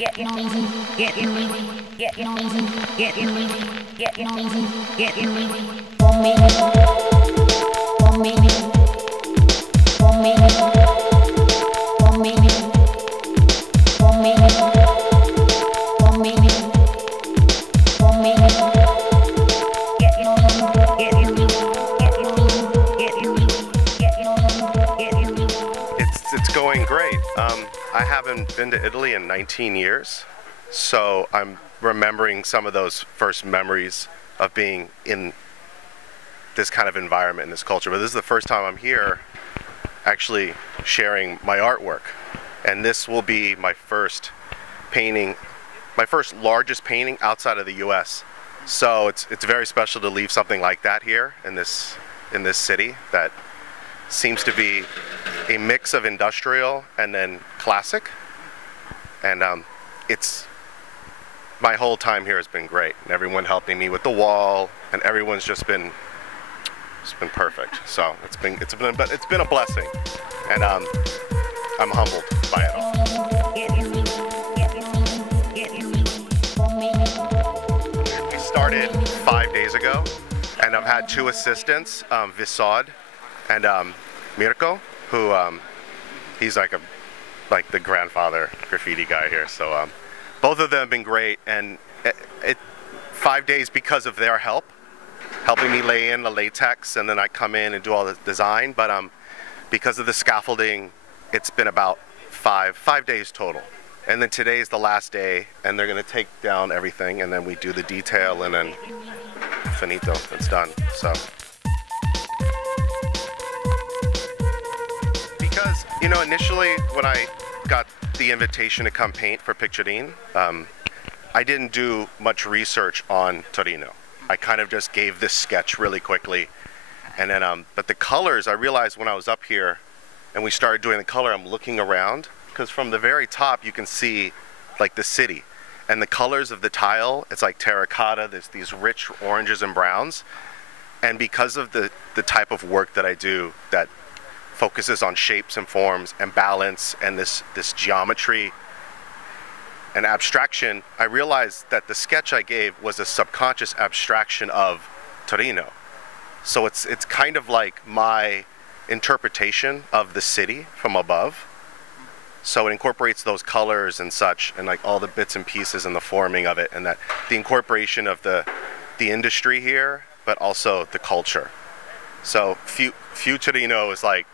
get noisy, get noisy, get noisy, get noisy, get noisy, get noisy. For me, for me, for me, for me, for me, for me, for me. Get noisy, get noisy, get noisy, get noisy, get noisy, get noisy. It's going great. I haven't been to Italy in 19 years, so I'm remembering some of those first memories of being in this kind of environment, in this culture. But this is the first time I'm here actually sharing my artwork. And this will be my first painting, my first largest painting outside of the US. So it's very special to leave something like that here in this city that seems to be a mix of industrial and then classic, and it's my whole time here has been great, and everyone helping me with the wall, and everyone's just been perfect. So it's been a blessing, and I'm humbled by it all. We started 5 days ago, and I've had two assistants, Visod and Mirko, who he's like the grandfather graffiti guy here. So both of them have been great, and 5 days because of their help, helping me lay in the latex, and then I come in and do all the design. But because of the scaffolding, it's been about five days total. And then today's the last day, and they're gonna take down everything, and then we do the detail, and then finito, it's done. So. Because, you know, initially when I got the invitation to come paint for PICTURIN, I didn't do much research on Torino. I kind of just gave this sketch really quickly. And then, but the colors, I realized when I was up here and we started doing the color, I'm looking around, because from the very top you can see like the city. And the colors of the tile, it's like terracotta, there's these rich oranges and browns. And because of the type of work that I do that focuses on shapes and forms and balance and this geometry and abstraction, I realized that the sketch I gave was a subconscious abstraction of Torino. So it's kind of like my interpretation of the city from above. So it incorporates those colors and such, and like all the bits and pieces and the forming of it, and that the incorporation of the industry here, but also the culture. So Futurino is like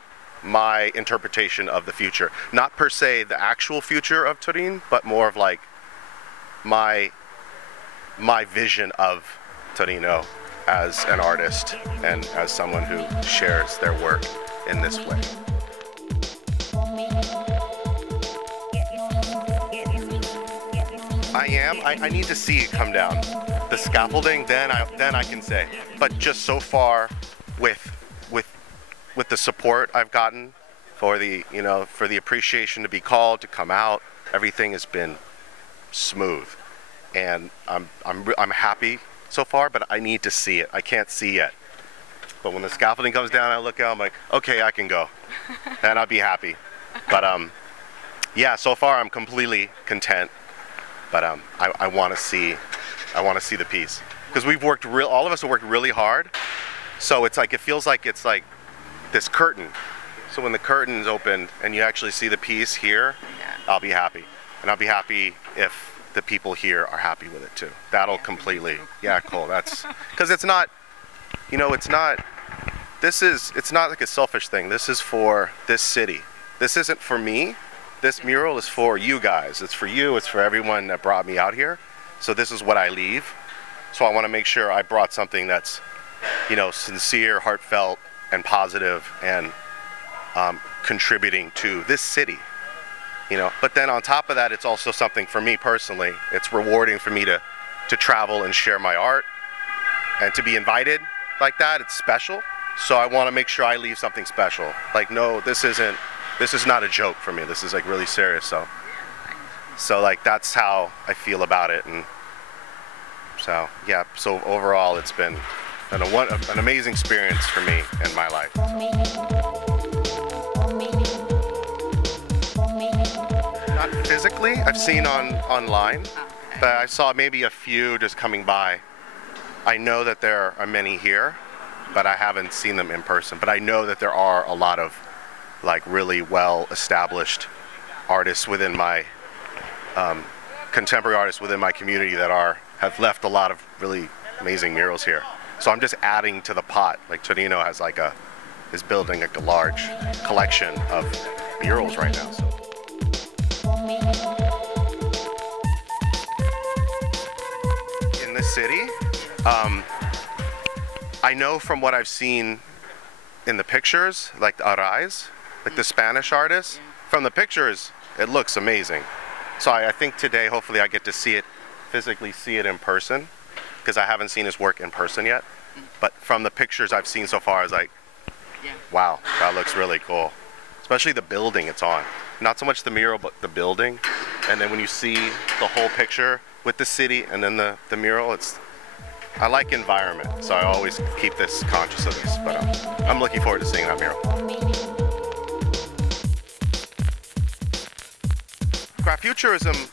my interpretation of the future. Not per se the actual future of Turin, but more of like my vision of Torino as an artist and as someone who shares their work in this way. I need to see it come down. The scaffolding, then I can say. But just so far with the support I've gotten for the appreciation to be called, to come out, everything has been smooth, and I'm happy so far. But I need to see it. I can't see yet. But when the scaffolding comes down, I look out. I'm like, okay, I can go, and I'll be happy. But yeah, so far I'm completely content. But I want to see the piece, because all of us have worked really hard. So it's like, it feels like it's like this curtain. So when the curtain's opened and you actually see the piece here, I'll be happy. And I'll be happy if the people here are happy with it too. That'll completely, yeah, cool. That's, because it's not, you know, it's not like a selfish thing. This is for this city. This isn't for me. This mural is for you guys. It's for you. It's for everyone that brought me out here. So this is what I leave. So I want to make sure I brought something that's, you know, sincere, heartfelt, and positive, and contributing to this city, you know. But then on top of that, it's also something for me personally. It's rewarding for me to travel and share my art, and to be invited like that. It's special. So I want to make sure I leave something special. Like, no, this is not a joke for me. This is like really serious. So like that's how I feel about it. And so yeah. So overall, it's been an amazing experience for me in my life. Not physically. I've seen online, but I saw maybe a few just coming by. I know that there are many here, but I haven't seen them in person. But I know that there are a lot of like really well established artists within my contemporary artists within my community that have left a lot of really amazing murals here. So I'm just adding to the pot. Like Torino has like is building like a large collection of murals right now. So. In this city, I know from what I've seen in the pictures, like the Arais, like the Spanish artists, from the pictures, it looks amazing. So I think today, hopefully I get to physically see it in person, because I haven't seen his work in person yet. But from the pictures I've seen so far, I was like, wow, that looks really cool. Especially the building it's on. Not so much the mural, but the building. And then when you see the whole picture with the city and then the mural, I like environment, so I always keep this conscious of this. But I'm looking forward to seeing that mural. Graphuturism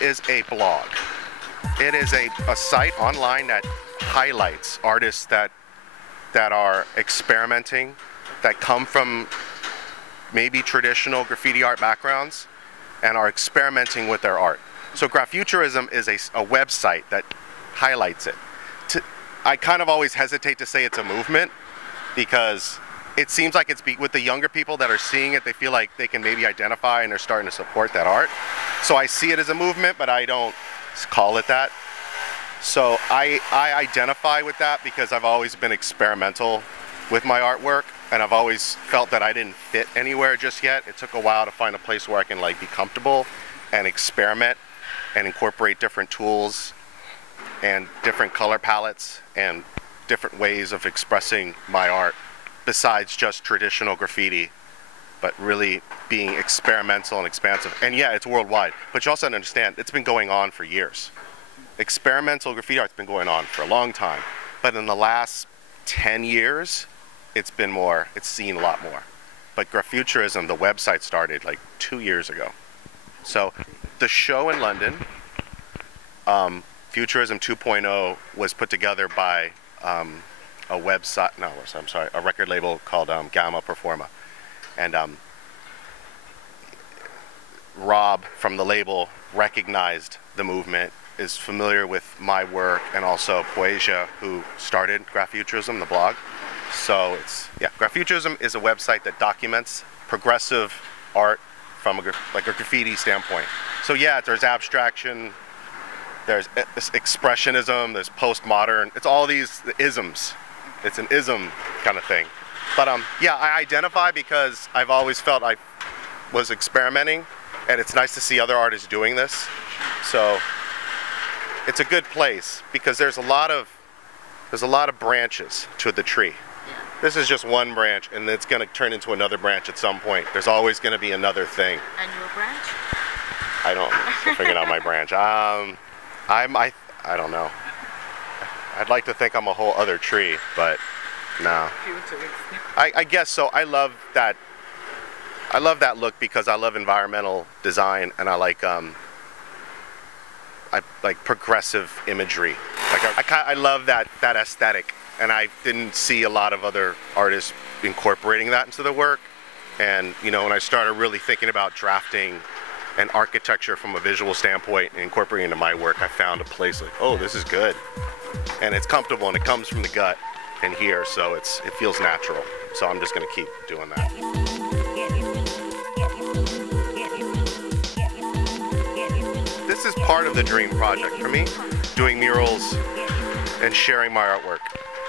is a blog. It is a site online that highlights artists that are experimenting, that come from maybe traditional graffiti art backgrounds and are experimenting with their art. So Graphuturism is a website that highlights it. I kind of always hesitate to say it's a movement, because it seems like it's with the younger people that are seeing it, they feel like they can maybe identify and they're starting to support that art. So I see it as a movement, but I don't call it that. So I identify with that because I've always been experimental with my artwork, and I've always felt that I didn't fit anywhere just yet. It took a while to find a place where I can like be comfortable and experiment and incorporate different tools and different color palettes and different ways of expressing my art besides just traditional graffiti, but really being experimental and expansive. And yeah, it's worldwide, but you also understand it's been going on for years. Experimental graffiti art's been going on for a long time, but in the last 10 years, it's seen a lot more. But Graphuturism, the website, started like 2 years ago. So the show in London, Futurism 2.0, was put together by a record label called Gamma Performa. And Rob from the label recognized the movement, is familiar with my work, and also Poesia, who started Graphuturism, the blog. So Graphuturism is a website that documents progressive art from a graffiti standpoint. So yeah, there's abstraction, there's expressionism, there's postmodern, it's all these isms. It's an ism kind of thing. But yeah, I identify because I've always felt I was experimenting, and it's nice to see other artists doing this. So it's a good place because there's a lot of branches to the tree. This is just one branch, and it's going to turn into another branch at some point. There's always going to be another thing. And your branch? I don't figure out my branch. I don't know. I'd like to think I'm a whole other tree, but no. I guess so. I love that look because I love environmental design, and I like progressive imagery. I love that aesthetic, and I didn't see a lot of other artists incorporating that into their work. And you know, when I started really thinking about drafting and architecture from a visual standpoint and incorporating into my work, I found a place like, oh, this is good, and it's comfortable, and it comes from the gut and here, so it feels natural. So I'm just going to keep doing that. This is part of the dream project for me. Doing murals and sharing my artwork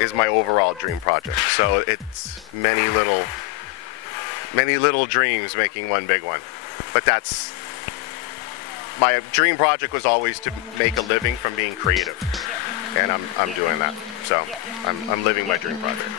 is my overall dream project. So it's many little dreams making one big one. But that's my dream project, was always to make a living from being creative, and I'm doing that. So I'm living my dream project.